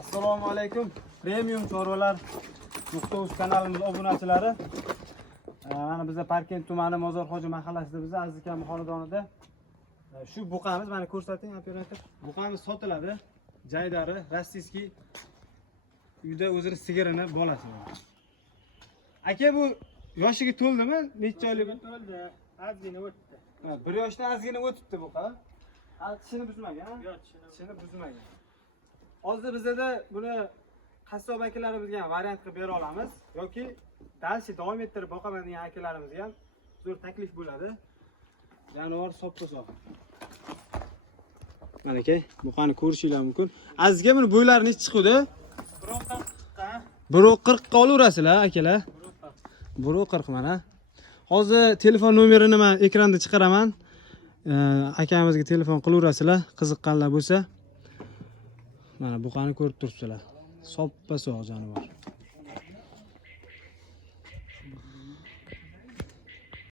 Assalomu alaykum. Premium chorvalar .uz kanalimiz obunachilari. Mana bizda Parkent tumani Mozorxo'ja mahallasida biz Aziz akam xonadonida shu buqamiz, mana ko'rsating operator. Buqamiz sotiladi. Jaydari, rossiyskiy uyda o'zini sigirini bolasi. Aka bu yoshiga to'ldimi? Necha oylik? To'ldi. Ozgina o'tdi. 1 yoshdan ozgina o'tibdi buqa. Tishini buzmagan, ha? Yo'q, Tishini buzmagan. Hozir bizda buni qassob akalarimizga ham variant qilib bera olamiz yoki dalshi davom ettirib boqaman degan akalarimizga ham zo'r taklif bo'ladi. Jonivor soppa-sog'. Mana aka, buqani ko'rishinglar mumkin. Azizga buni bo'ylari necha chiqdi? 1.40 ga olaverasizlar akalar. 1.40 mana. Hozir telefon nomerini men ekranda chiqaraman. Akamizga telefon qilaverasizlar, qiziqqanlar bo'lsa. Mana buqani ko'rib turibsizlar. Soppa-sog' jonivor.